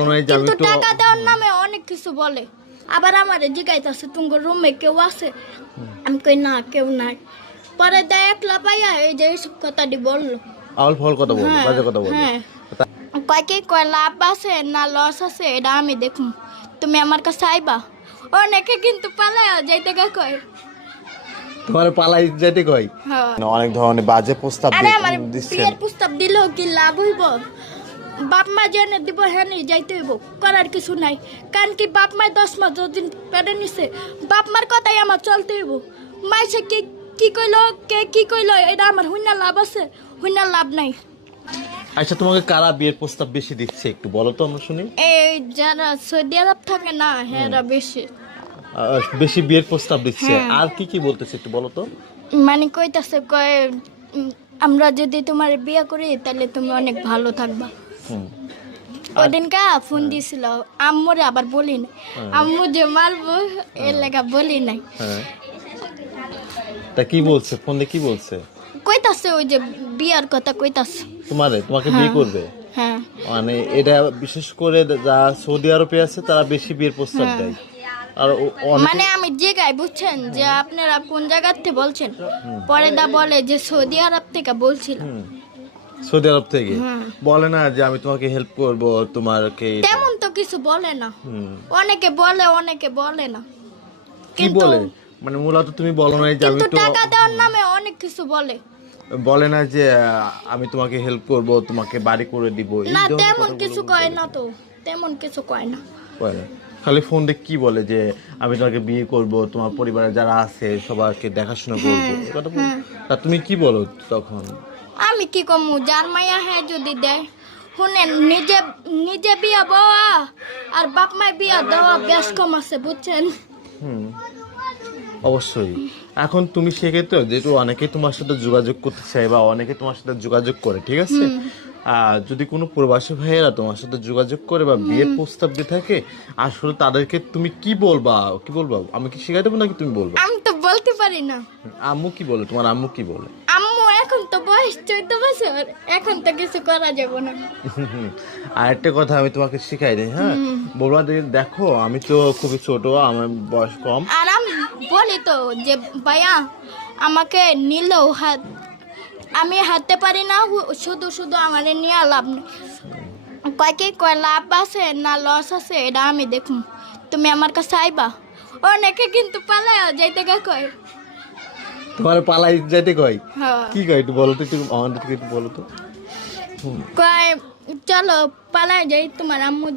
কিন্তু টাকা দেওয়ার নামে অনেক কিছু বলে। আবার আমার জিজ্ঞাসা তুমি রুমে কেউ আছে, আমি কই না কেউ নাই। পরে দেয় একলা পাইয়া এই যে এইসব কথাটি বললো। আউল ফল কথা বল, বাজে কথা বল। হ্যাঁ, কয় কি কয় লাভ আছে না লস আছে এটা আমি দেখুন, তুমি আমার কাছে আইবা। অনেকে কিন্তু পালায়া যাইতে কয়, তোমার পালাই যেতে কই। অনেক ধরনের বাজে প্রস্তাব দিচ্ছেন। বিয়ের প্রস্তাব দিলেও কি লাভ হইব? বাপ মা জেনে দিব হ্যাঁ যাইতে হইব, করার কিছু নাই। কারণ কি বাপ মায় 10 মাস যতদিন পেটে নিছে, বাপ মার কথাই আমার চলতে হইব। মাইসে কি কইলো কে কি কইলো এটা আমার হুইনা লাভ আছে, হুইনা লাভ নাই। আচ্ছা, তোমাকে কারা বিয়ের প্রস্তাব বেশি দিচ্ছে একটু বলো তো আমরা শুনি। এই যারা সৌদি আরব থাকে না হেরা বেশি বেশি বিয়ের প্রস্তাব দিচ্ছে। আর কি কি বলতেছে একটু বলো তো। মানে কইতাছে কয় আমরা যদি তোমার বিয়ে করি তাহলে তুমি অনেক ভালো থাকবা। ওদিনকা ফোন দিছিল আম্মুরে, আবার বলি না আম্মু যে মারবো এর লেখা বলি নাই। তা কি বলছে ফোনে, কি বলছে? কইতাছে ওই যে বিয়ার কথা কইতাছে। তোমাকে বিয়ে করবে? হ্যাঁ, মানে এটা বিশেষ করে যা সৌদি আরবে আছে তারা বেশি বিয়ের প্রস্তাব দেয়। আর মানে আমি জিগাই বুঝছেন যে আপনারা কোন জায়গা থেকে বলছেন, পরে দা বলে যে সৌদি আরব থেকে বলছিল। সৌদি আরব থেকে বলে না যে আমি তোমাকে হেল্প করব, তোমাকে তেমন তো কিছু বলে না। অনেকে বলে অনেকে বলে না। কি বলে মানে মূলত তুমি বলো না যে আমি তো টাকা দেওয়ার নামে অনেক কিছু বলে। বলে না যে আমি তোমাকে হেল্প করব, তোমাকে বাড়ি করে দিব, না তেমন কিছু কয় না, তো তেমন কিছু কয় না। খালি ফোন দিয়ে কি বলে যে আমি তোমাকে বিয়ে করব, তোমার পরিবারে যারা আছে সবাইকে দেখাশোনা করব, এই কথা বলে। তা তুমি কি বলো তখন? আমি কি কমু, যার মায়া হ্যাঁ যদি দেয়। শুনেন, নিজে নিজে বিয়া বওয়া আর বাপ মায় বিয়া দেওয়া বেশ কম আছে বুঝছেন। অবশ্যই। এখন তুমি সেক্ষেত্রে যেহেতু অনেকে তোমার সাথে যোগাযোগ করতে চায় বা অনেকে তোমার সাথে যোগাযোগ করে, ঠিক আছে, যদি কোনো প্রবাসী ভাইয়েরা তোমার সাথে যোগাযোগ করে বা বিয়ের প্রস্তাব দিয়ে থাকে, আসলে তাদেরকে তুমি কি বলবা? আমি কি শিখাই দেবো নাকি তুমি বলবা? আমি তো বলতে পারি না। আম্মু কি বলে? তোমার আম্মু কি বলে? আম্মু এখন তো বয়স 14 বছর, এখন তো কিছু করা যাবে না। আর একটা কথা আমি তোমাকে শিখাই দিই, হ্যাঁ, বলবা দেখো আমি তো খুবই ছোট, আমার বয়স কম। আর আমি বলি তো যে ভাইয়া আমাকে নিলেও আমি হাঁটতে পারি না, শুধু শুধু আমার নিয়ে লাভ নেই। কয় কি কয় লাভ আছে না লস আছে এটা আমি দেখুন, তুমি আমার কাছে আইবা। অনেকে কিন্তু পালায়া যাইতে কয়। তোমার পালাই যেতে কয়? কি কয় একটু বলো তো, একটু বলো তো। কয় চলো পালায় যাই, তোমার আম্মু